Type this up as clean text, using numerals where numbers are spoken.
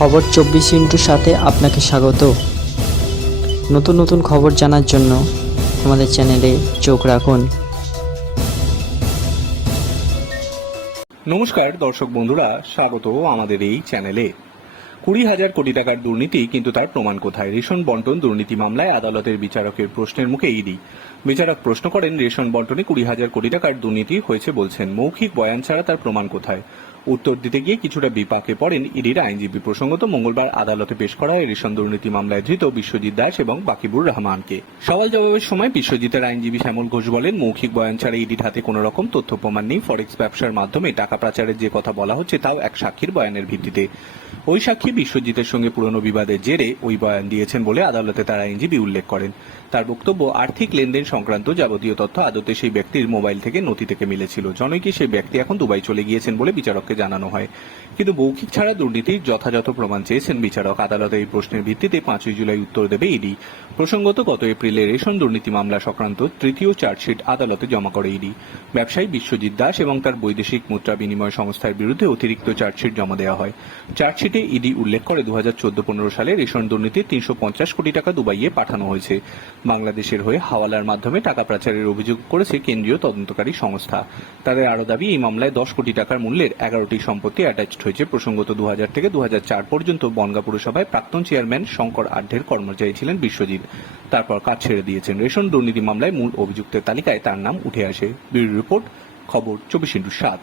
খবর 24 সাথে আপনাকে স্বাগত। নতুন নতুন খবর জানার জন্য আমাদের চ্যানেলে চোখ রাখুন। নমস্কার দর্শক বন্ধুরা, স্বাগত আমাদের এই চ্যানেলে। 20,000 কোটি টাকার দুর্নীতি, কিন্তু তার প্রমাণ কোথায়? রেশন বন্টন দুর্নীতি মামলায় আদালতের বিচারকের প্রশ্নের মুখে ইডি। বিচারক প্রশ্ন করেন, রেশন বন্টনে 20,000 কোটি টাকার দুর্নীতি হয়েছে বলছেন, মৌখিক বয়ান ছাড়া তার প্রমাণ কোথায়? উত্তর দিতে গিয়ে কিছুটা বিপাকে পড়েন ইডির আইনজীবী। প্রসঙ্গত, মঙ্গলবার আদালতে পেশ করা হয় রেশন দুর্নীতি মামলায় ধৃত বিশ্বজিৎ দাস এবং বাকিবুর রহমানকে। সওয়াল জবাবের সময় বিশ্বজিতের আইনজীবী শ্যামল ঘোষ বলেন, মৌখিক বয়ান ছাড়া ইডির হাতে কোনো রকম তথ্য প্রমাণ নেই। ফরেক্স ব্যবসার মাধ্যমে টাকা পাচারের যে কথা বলা হচ্ছে তাও এক সাক্ষীর বয়ানের ভিত্তিতে। ওই সাক্ষী বিশ্বজিতের সঙ্গে পুরনো বিবাদের জেরে ওই বয়ান দিয়েছেন বলে আদালতে তার আইনজীবী উল্লেখ করেন। তার বক্তব্য, আর্থিক লেনদেন সংক্রান্ত যাবতীয় তথ্য আদতে সেই ব্যক্তির মোবাইল থেকে, নথি থেকে মিলেছিল। জনৈকী সেই ব্যক্তি এখন দুবাই চলে গিয়েছেন বলে বিচারককে জানানো হয়। কিন্তু মৌখিক ছাড়া দুর্নীতির যথাযথ প্রমাণ চেয়েছেন বিচারক। আদালতে এই প্রশ্নের ভিত্তিতে 5ই জুলাই উত্তর দেবে ইডি। প্রসঙ্গত, গত এপ্রিলে রেশন দুর্নীতি মামলা সংক্রান্ত তৃতীয় চার্জশিট আদালতে জমা করে ইডি। ব্যবসায়ী বিশ্বজিৎ দাস এবং তার বৈদেশিক মুদ্রা বিনিময় সংস্থার বিরুদ্ধে অতিরিক্ত চার্জশিট জমা দেওয়া হয়। চার্জশিটে ইডি উল্লেখ করে 2014-15 সালে রেশন দুর্নীতির 350 কোটি টাকা দুবাইয়ে পাঠানো হয়েছে। বাংলাদেশের হয়ে হাওয়ালার মাধ্যমে টাকা পাচারের অভিযোগ করেছে কেন্দ্রীয় তদন্তকারী সংস্থা। তাদের আরও দাবি, এই মামলায় 10 কোটি টাকার মূল্যের 11টি সম্পত্তি অ্যাটাচড হয়েছে। প্রসঙ্গত, 2000 থেকে 2004 পর্যন্ত বনগাঁ পুরসভায় প্রাক্তন চেয়ারম্যান শঙ্কর আঢ্যের কর্মচারী ছিলেন বিশ্বজিৎ। তারপর কাজ ছেড়ে দিয়েছেন। রেশন দুর্নীতি মামলায় মূল অভিযুক্তের তালিকায় তার নাম উঠে আসে। ব্যুরো রিপোর্ট, খবর 24/7।